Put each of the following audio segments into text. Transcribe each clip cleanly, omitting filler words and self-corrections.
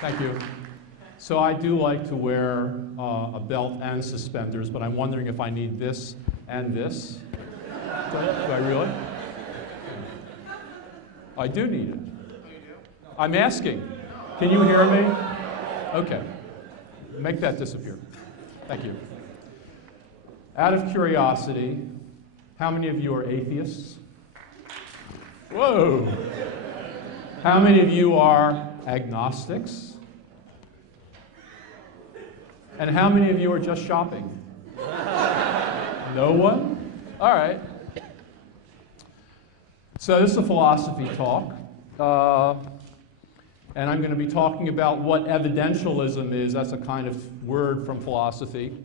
Thank you. So I do like to wear a belt and suspenders, but I'm wondering if I need this and this. Do I really? I do need it. I'm asking. Can you hear me? Okay. Make that disappear. Thank you. Out of curiosity, how many of you are atheists? Whoa! How many of you are agnostics? And how many of you are just shopping? No one? All right. So this is a philosophy talk. And I'm going to be talking about what evidentialism is. That's a kind of word from philosophy.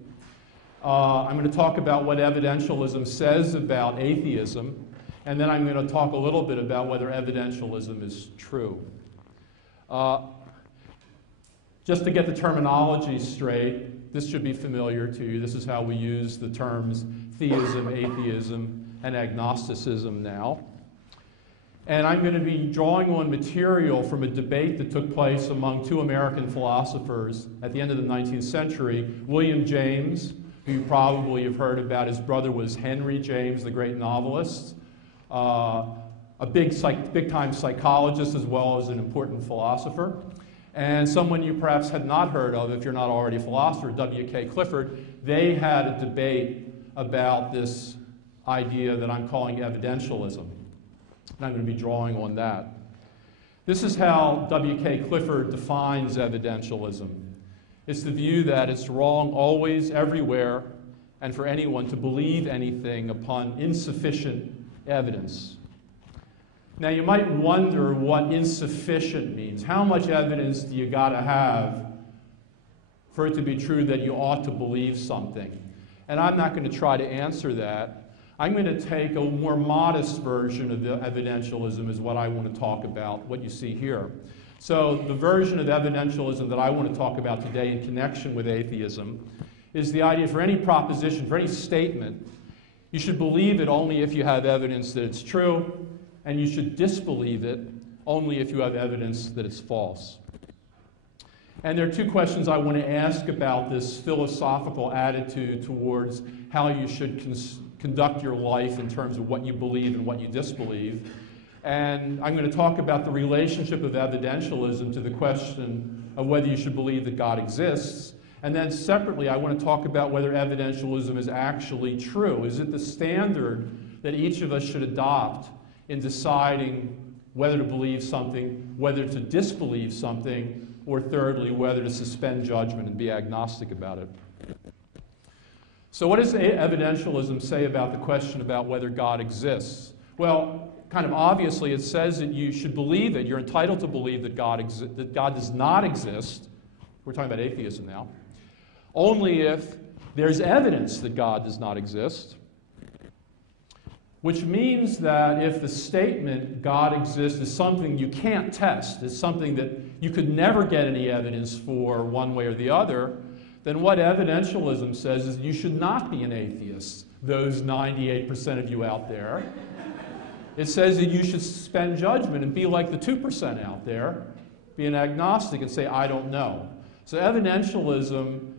I'm going to talk about what evidentialism says about atheism. And then I'm going to talk a little bit about whether evidentialism is true. Just to get the terminology straight, this should be familiar to you. This is how we use the terms theism, atheism, and agnosticism now. And I'm going to be drawing on material from a debate that took place among two American philosophers at the end of the 19th century. William James, who you probably have heard about, his brother was Henry James, the great novelist, a big-time psychologist as well as an important philosopher. And someone you perhaps had not heard of, if you're not already a philosopher, W.K. Clifford. They had a debate about this idea that I'm calling evidentialism. And I'm going to be drawing on that. This is how W.K. Clifford defines evidentialism. It's the view that it's wrong always, everywhere, and for anyone to believe anything upon insufficient evidence. Now, you might wonder what insufficient means. How much evidence do you got to have for it to be true that you ought to believe something? And I'm not going to try to answer that. I'm going to take a more modest version of evidentialism is what I want to talk about, what you see here. So the version of evidentialism that I want to talk about today in connection with atheism is the idea for any proposition, for any statement, you should believe it only if you have evidence that it's true, and you should disbelieve it only if you have evidence that it's false. And there are two questions I want to ask about this philosophical attitude towards how you should conduct your life in terms of what you believe and what you disbelieve. And I'm going to talk about the relationship of evidentialism to the question of whether you should believe that God exists. And then separately, I want to talk about whether evidentialism is actually true. Is it the standard that each of us should adopt in deciding whether to believe something, whether to disbelieve something, or thirdly, whether to suspend judgment and be agnostic about it? So what does evidentialism say about the question about whether God exists? Well, kind of obviously, it says that you should believe it. You're entitled to believe that God does not exist. We're talking about atheism now. Only if there's evidence that God does not exist, which means that if the statement God exists is something you can't test, is something that you could never get any evidence for one way or the other, then what evidentialism says is you should not be an atheist, those 98% of you out there. It says that you should suspend judgment and be like the 2% out there, be an agnostic and say, I don't know. So evidentialism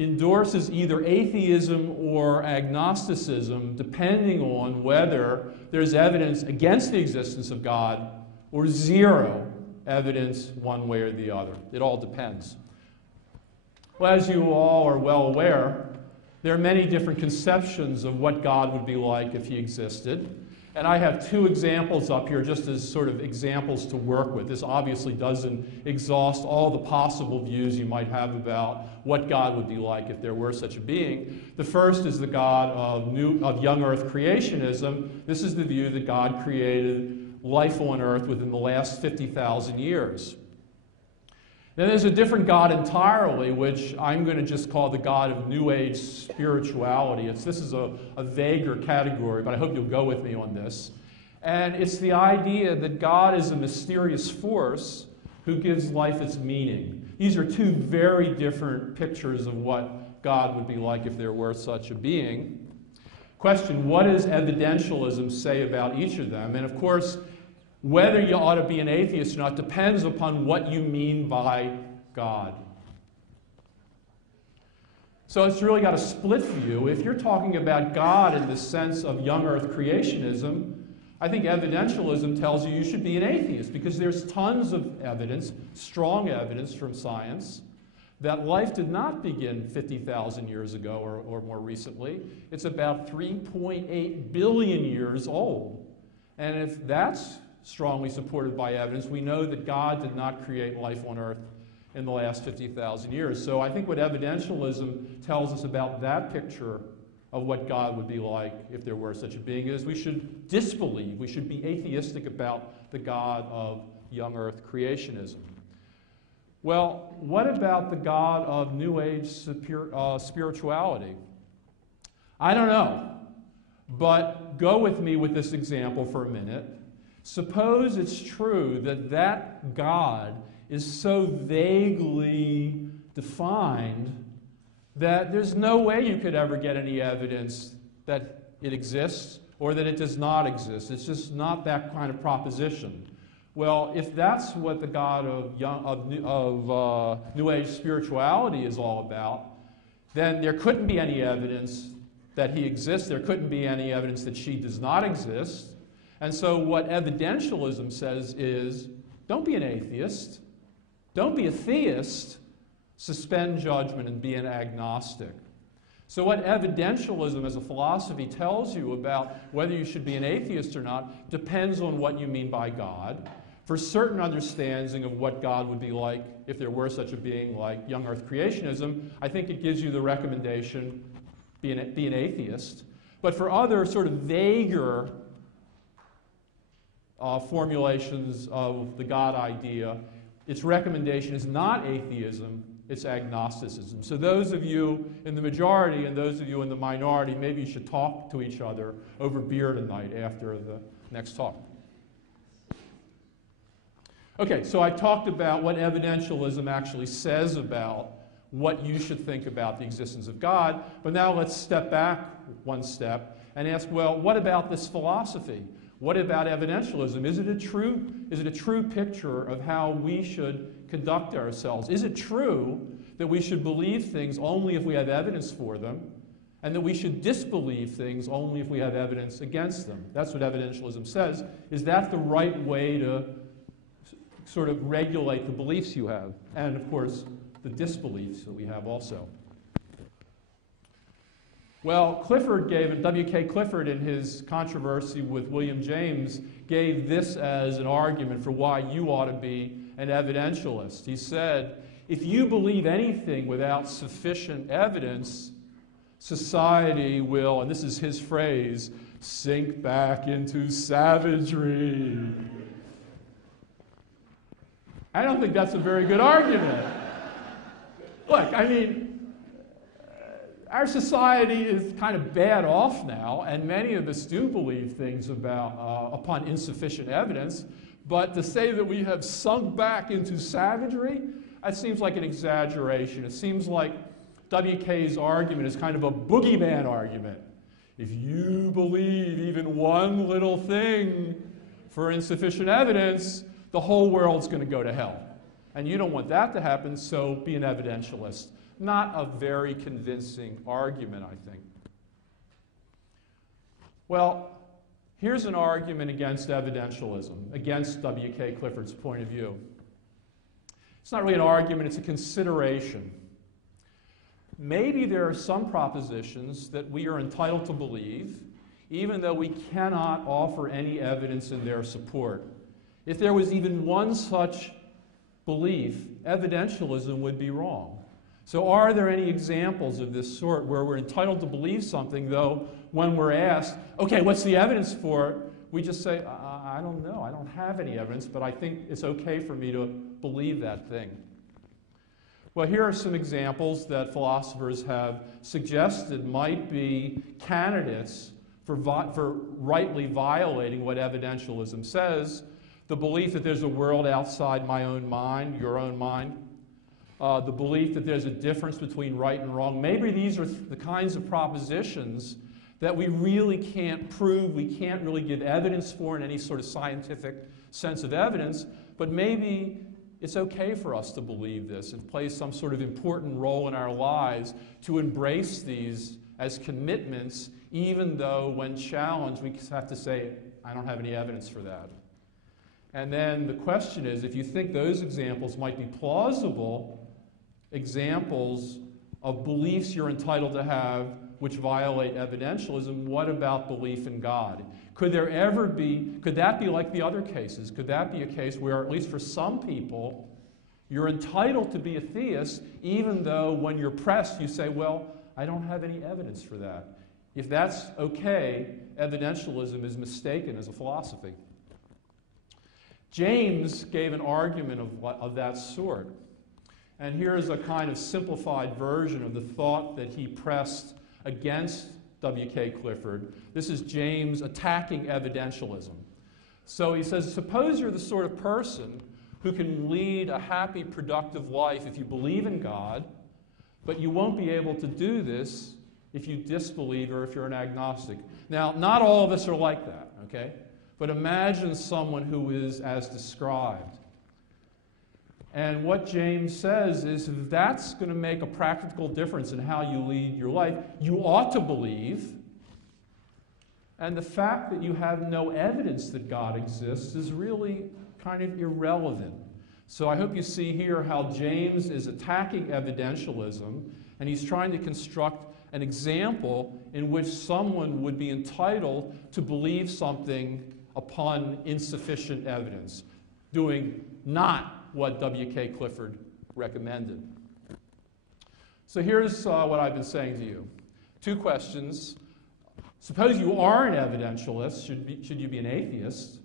endorses either atheism or agnosticism depending on whether there's evidence against the existence of God or zero evidence one way or the other. It all depends. Well, as you all are well aware, there are many different conceptions of what God would be like if he existed. And I have two examples up here just as sort of examples to work with. This obviously doesn't exhaust all the possible views you might have about what God would be like if there were such a being. The first is the God of young earth creationism. This is the view that God created life on earth within the last 50,000 years. Then there's a different God entirely, which I'm going to just call the God of New Age spirituality. This is a vaguer category, but I hope you'll go with me on this. And it's the idea that God is a mysterious force who gives life its meaning. These are two very different pictures of what God would be like if there were such a being. Question, what does evidentialism say about each of them? And of course, Whether you ought to be an atheist or not depends upon what you mean by God. So it's really got a split view. If you're talking about God in the sense of young earth creationism, I think evidentialism tells you should be an atheist, because there's tons of evidence, strong evidence from science, that life did not begin 50,000 years ago or more recently. It's about 3.8 billion years old. And if that's strongly supported by evidence, we know that God did not create life on earth in the last 50,000 years. So I think what evidentialism tells us about that picture of what God would be like if there were such a being is we should disbelieve, we should be atheistic about the God of young earth creationism. Well, what about the God of New Age spirituality? I don't know, but go with me with this example for a minute. Suppose it's true that that God is so vaguely defined that there's no way you could ever get any evidence that it exists or that it does not exist. It's just not that kind of proposition. Well, if that's what the God of New Age spirituality is all about, then there couldn't be any evidence that he exists. There couldn't be any evidence that she does not exist. And so what evidentialism says is, don't be an atheist. Don't be a theist. Suspend judgment and be an agnostic. So what evidentialism as a philosophy tells you about whether you should be an atheist or not depends on what you mean by God. For certain understanding of what God would be like if there were such a being like young earth creationism, I think it gives you the recommendation, be an atheist. But for other sort of vaguer formulations of the God idea, its recommendation is not atheism, it's agnosticism. So those of you in the majority and those of you in the minority, maybe you should talk to each other over beer tonight after the next talk. Okay, so I talked about what evidentialism actually says about what you should think about the existence of God, but now let's step back one step and ask, well, what about this philosophy? What about evidentialism? Is it a true picture of how we should conduct ourselves? Is it true that we should believe things only if we have evidence for them, and that we should disbelieve things only if we have evidence against them? That's what evidentialism says. Is that the right way to sort of regulate the beliefs you have? And, of course, the disbeliefs that we have also. Well, W.K. Clifford, in his controversy with William James, gave this as an argument for why you ought to be an evidentialist. He said, if you believe anything without sufficient evidence, society will, and this is his phrase, sink back into savagery. I don't think that's a very good argument. Look, I mean, our society is kind of bad off now, and many of us do believe things upon insufficient evidence, but to say that we have sunk back into savagery, that seems like an exaggeration. It seems like W.K.'s argument is kind of a boogeyman argument. If you believe even one little thing for insufficient evidence, the whole world's going to go to hell. And you don't want that to happen, so be an evidentialist. Not a very convincing argument, I think. Well, here's an argument against evidentialism, against W.K. Clifford's point of view. It's not really an argument, it's a consideration. Maybe there are some propositions that we are entitled to believe, even though we cannot offer any evidence in their support. If there was even one such belief, evidentialism would be wrong. So are there any examples of this sort where we're entitled to believe something, though when we're asked, okay, what's the evidence for it, we just say, I don't know, I don't have any evidence, but I think it's okay for me to believe that thing. Well, here are some examples that philosophers have suggested might be candidates for rightly violating what evidentialism says. The belief that there's a world outside my own mind, your own mind. The belief that there's a difference between right and wrong. Maybe these are the kinds of propositions that we really can't prove, we can't really give evidence for in any sort of scientific sense of evidence, but maybe it's okay for us to believe this. It plays some sort of important role in our lives to embrace these as commitments, even though when challenged, we have to say, I don't have any evidence for that. And then the question is, if you think those examples might be plausible examples of beliefs you're entitled to have which violate evidentialism, what about belief in God? Could that be like the other cases? Could that be a case where, at least for some people, you're entitled to be a theist, even though when you're pressed you say, well, I don't have any evidence for that. If that's okay, evidentialism is mistaken as a philosophy. James gave an argument of that sort. And here's a kind of simplified version of the thought that he pressed against W.K. Clifford. This is James attacking evidentialism. So he says, suppose you're the sort of person who can lead a happy, productive life if you believe in God, but you won't be able to do this if you disbelieve or if you're an agnostic. Now, not all of us are like that, okay? But imagine someone who is as described. And what James says is, if that's going to make a practical difference in how you lead your life, you ought to believe. And the fact that you have no evidence that God exists is really kind of irrelevant. So I hope you see here how James is attacking evidentialism, and he's trying to construct an example in which someone would be entitled to believe something upon insufficient evidence, doing not what W.K. Clifford recommended. So here's what I've been saying to you. Two questions. Suppose you are an evidentialist, should you be an atheist?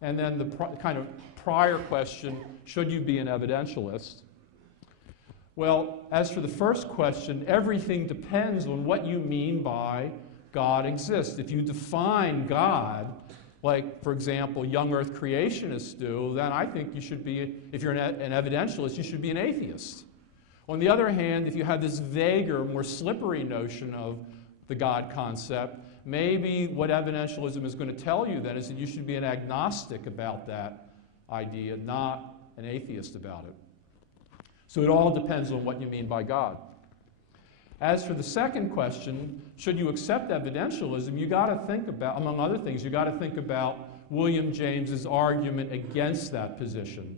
And then the kind of prior question, should you be an evidentialist? Well, as for the first question, everything depends on what you mean by God exists. If you define God, like, for example, young earth creationists do, then I think you should be, if you're an evidentialist, you should be an atheist. On the other hand, if you have this vaguer, more slippery notion of the God concept, maybe what evidentialism is going to tell you then is that you should be an agnostic about that idea, not an atheist about it. So it all depends on what you mean by God. As for the second question, should you accept evidentialism, you got to think about, among other things, you got to think about William James's argument against that position.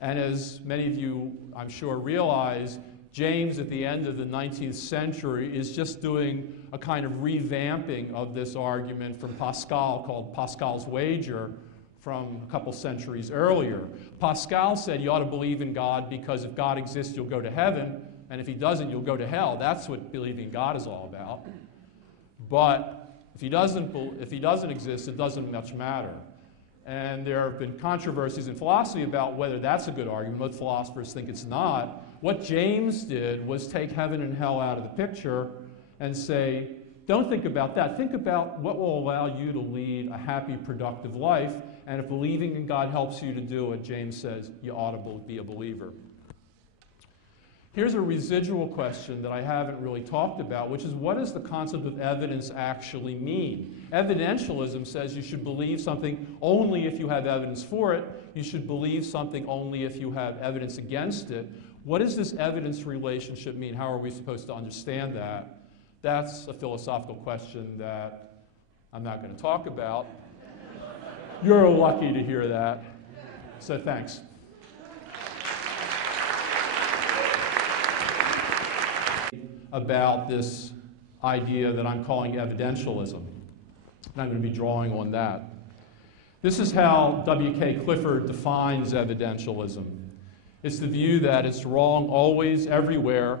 And as many of you, I'm sure, realize, James at the end of the 19th century is just doing a kind of revamping of this argument from Pascal, called Pascal's wager, from a couple centuries earlier. Pascal said you ought to believe in God because if God exists, you'll go to heaven, and if he doesn't, you'll go to hell. That's what believing in God is all about. But if he doesn't exist, it doesn't much matter. And there have been controversies in philosophy about whether that's a good argument. Most philosophers think it's not. What James did was take heaven and hell out of the picture and say, don't think about that. Think about what will allow you to lead a happy, productive life. And if believing in God helps you to do it, James says you ought to be a believer. Here's a residual question that I haven't really talked about, which is, what does the concept of evidence actually mean? Evidentialism says you should believe something only if you have evidence for it. You should believe something only if you have evidence against it. What does this evidence relationship mean? How are we supposed to understand that? That's a philosophical question that I'm not going to talk about. You're lucky to hear that. So thanks. About this idea that I'm calling evidentialism. And I'm going to be drawing on that. This is how W.K. Clifford defines evidentialism. It's the view that it's wrong always, everywhere,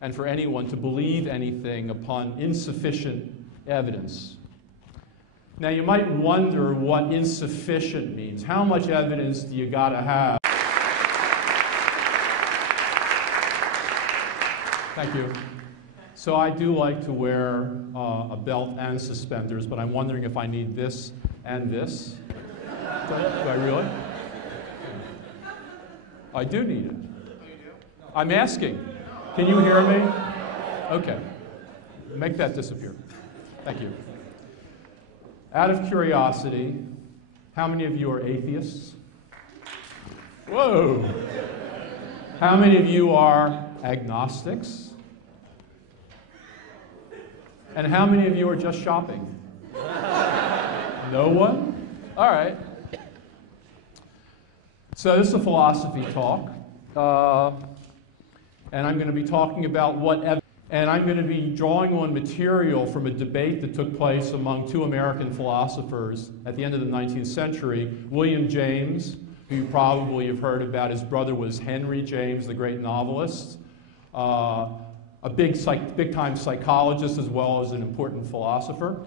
and for anyone to believe anything upon insufficient evidence. Now, you might wonder what insufficient means. How much evidence do you got to have? Thank you. So I do like to wear a belt and suspenders, but I'm wondering if I need this and this. Do I really? I do need it. I'm asking. Can you hear me? Okay. Make that disappear. Thank you. Out of curiosity, how many of you are atheists? Whoa! How many of you are agnostics? And how many of you are just shopping? No one? All right. So this is a philosophy talk. And I'm going to be talking about and I'm going to be drawing on material from a debate that took place among two American philosophers at the end of the 19th century. William James, who you probably have heard about, his brother was Henry James, the great novelist, a big-time psychologist as well as an important philosopher.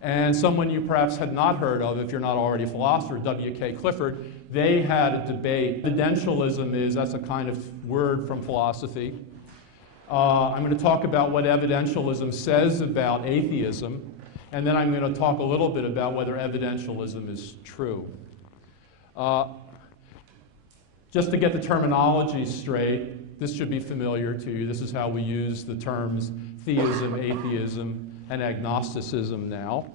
And someone you perhaps had not heard of if you're not already a philosopher, W.K. Clifford. They had a debate. Evidentialism that's a kind of word from philosophy. I'm going to talk about what evidentialism says about atheism, and then I'm going to talk a little bit about whether evidentialism is true. Just to get the terminology straight, this should be familiar to you. This is how we use the terms theism, atheism, and agnosticism now.